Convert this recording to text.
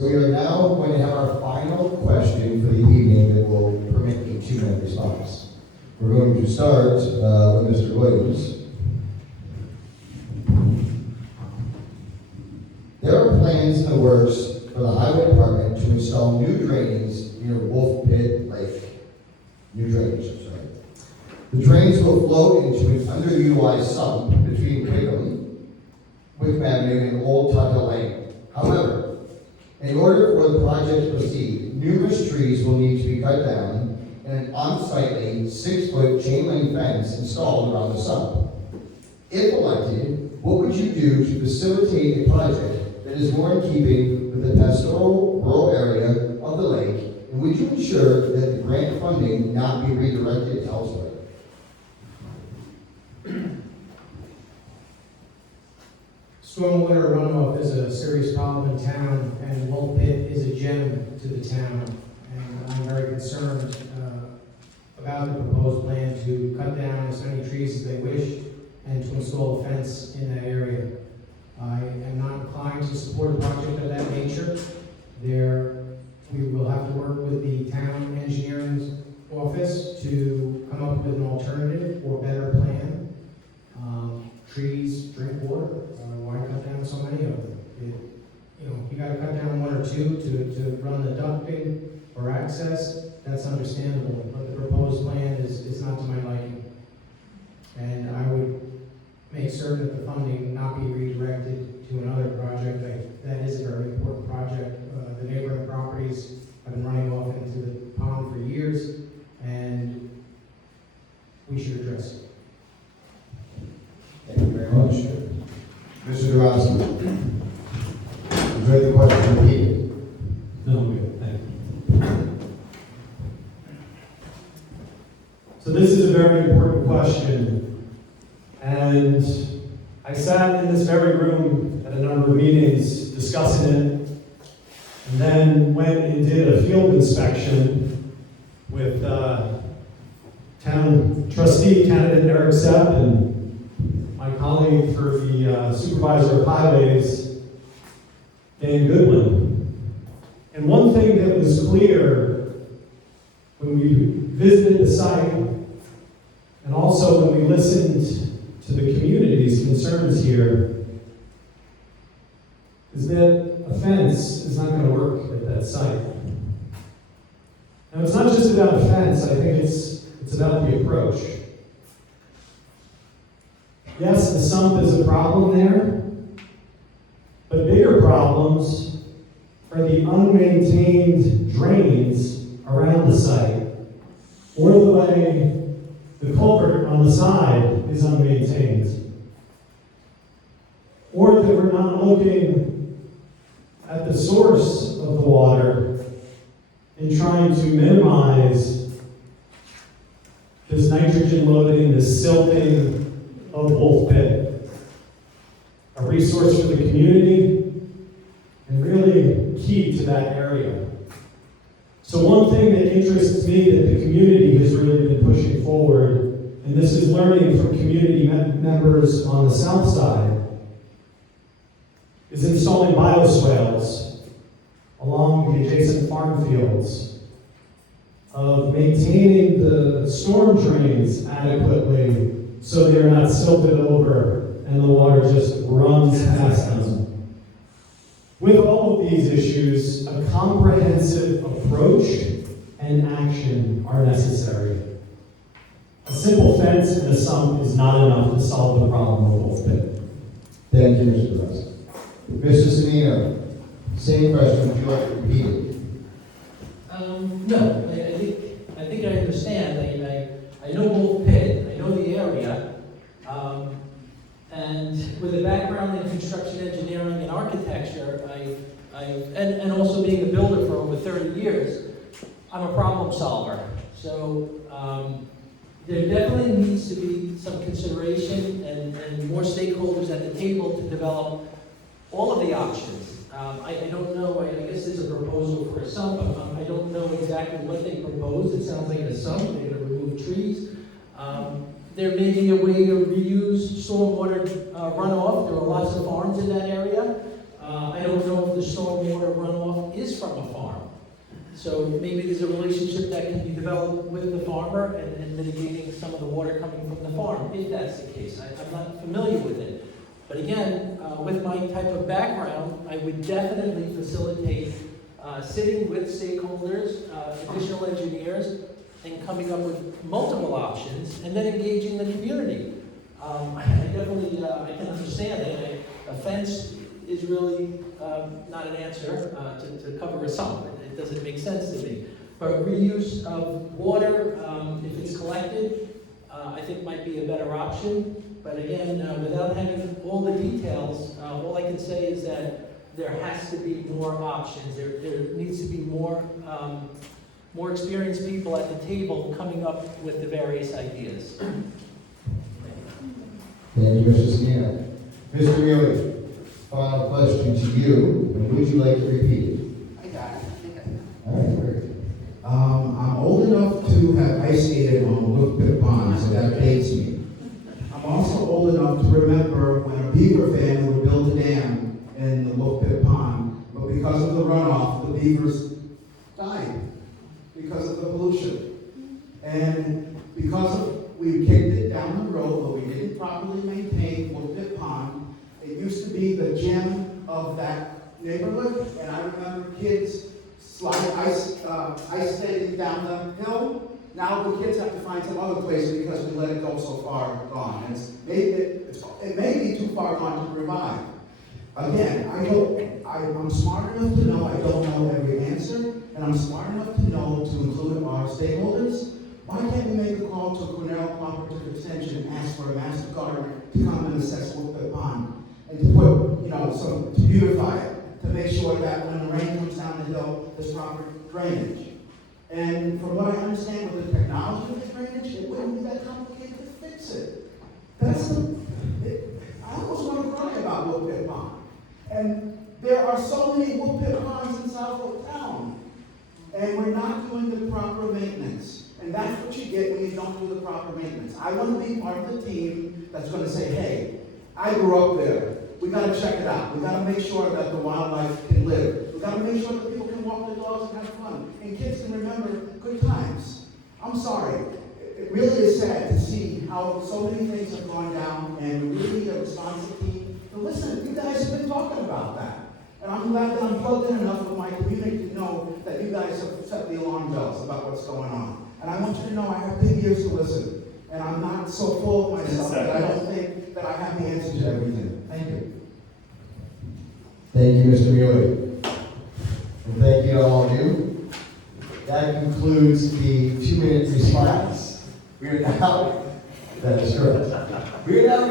We are now going to have our final question for the evening that will permit a 2-minute response. We're going to start with Mr. Williams. There are plans in the works for the highway department to install new drains near Wolf Pit Lake. New drainage, I'm sorry. The drains will flow into an underutilized sump between Wickham Avenue and Old Tuttle Lane. However, in order for the project to proceed, numerous trees will need to be cut down and an on-site 6-foot chain link fence installed around the sump. If elected, what would you do to facilitate a project that is more in keeping with the pastoral rural area of the lake, and would you ensure that the grant funding not be redirected elsewhere? Stormwater runoff is a serious problem in town, and Wolf Pit is a gem to the town. And I'm very concerned about the proposed plan to cut down as many trees as they wish and to install a fence in that area. I am not inclined to support a project of that nature. We will have to work with the town engineering office to come up with an alternative or better plan. Trees drink water. Why cut down so many of them? You got to cut down 1 or 2 to run the ducting or access. That's understandable, but the proposed plan is not to my liking. And I would make certain that the funding not be redirected to another project. That is a very important project. The neighboring properties have been running off into the pond for years, and we should address it. Thank you very much. Mr. Durowski. Enjoy the question repeated. No, I'm good. Thank you. So this is a very important question. And I sat in this very room at a number of meetings discussing it, and then went and did a field inspection with town trustee candidate Eric Sepp and my colleague for the supervisor of highways, Dan Goodwin. And one thing that was clear when we visited the site, and also when we listened to the community's concerns here, is that a fence is not going to work at that site. Now, it's not just about a fence. I think it's about the approach. Yes, the sump is a problem there, but bigger problems are the unmaintained drains around the site, or the way the culvert on the side is unmaintained, or that we're not looking at the source of the water and trying to minimize this nitrogen loading, this silting of Wolf Pit, a resource for the community and really key to that area. So one thing that interests me that the community has really been pushing forward, and this is learning from community members on the south side, is installing bioswales along the adjacent farm fields, of maintaining the storm drains adequately so they're not silted over and the water just runs past them. With all of these issues, a comprehensive approach and action are necessary. A simple fence and a sump is not enough to solve the problem of Wolf Pit. Thank you, Mr. Russ. Mr. Sanino, same question. Would you like to repeat it? No, I think I understand. I know Wolf Pit, I know the area, and with a background in construction engineering and architecture, and also being a builder for over 30 years, I'm a problem solver. So there definitely needs to be some consideration and more stakeholders at the table to develop all of the options. I don't know, I guess there's a proposal for a sump. I don't know exactly what they proposed. It sounds like a sump, they're gonna remove trees. There may be a way to reuse stormwater runoff. There are lots of farms in that area. I don't know if the stormwater runoff from a farm. So maybe there's a relationship that can be developed with the farmer and mitigating some of the water coming from the farm, if that's the case. I'm not familiar with it. But again, with my type of background, I would definitely facilitate sitting with stakeholders, additional engineers, and coming up with multiple options, and then engaging the community. I definitely, I can understand it. A fence is really not an answer to cover a sump. It doesn't make sense to me. But reuse of water, if it's collected, I think might be a better option. But again, without having all the details, all I can say is that there has to be more options. There needs to be more experienced people at the table coming up with the various ideas. Thank you, Mr. Scanlon. Mr. Mealy, final question to you, and would you like to repeat it? I got it. All right, great. I'm old enough to have ice skated on Wolf Pit Pond, so that dates me. I'm also old enough to remember when a beaver family would build a dam in the Wolf Pit Pond, but because of the runoff, the beavers died because of the pollution. And because we kicked it down the road, but we didn't properly maintain Wolf Pit Pond, it used to be the gem of that neighborhood, and I remember kids slide ice skating down the hill. Now the kids have to find some other place because we let it go so far gone. And it may be too far gone to revive. Again, I'm smart enough to know I don't know every answer, and I'm smart enough to know to include our stakeholders. Why can't we make a call to Cornell Cooperative Extension and ask for a master gardener to come and assess Wolf Pit Pond and to put, to beautify it, to make sure that when the rain comes down the hill, there's proper drainage. And from what I understand with the technology of the drainage, it wouldn't be that complicated to fix it. I almost want to cry about Wolf Pit Pond. And there are so many Wolf Pit Ponds in Southold town, and we're not doing the proper maintenance. And that's what you get when you don't do the proper maintenance. I want to be part of the team that's going to say, hey, I grew up there. We got to check it out. We got to make sure that the wildlife can live. We got to make sure that people can walk their dogs and have fun. And kids can remember good times. I'm sorry. It really is sad to see how so many things have gone down, and we really need a responsive team. But listen, you guys have been talking about that. And I'm glad that I'm plugged in enough with my community to know that you guys have set the alarm bells about what's going on. And I want you to know I have big ears to listen. And I'm not so full of myself that I don't think that I have the answer to everything. Thank you. Thank you, Mr. Mealy. And thank you to all of you. That concludes the 2-minute response. We are now, that is correct. We are now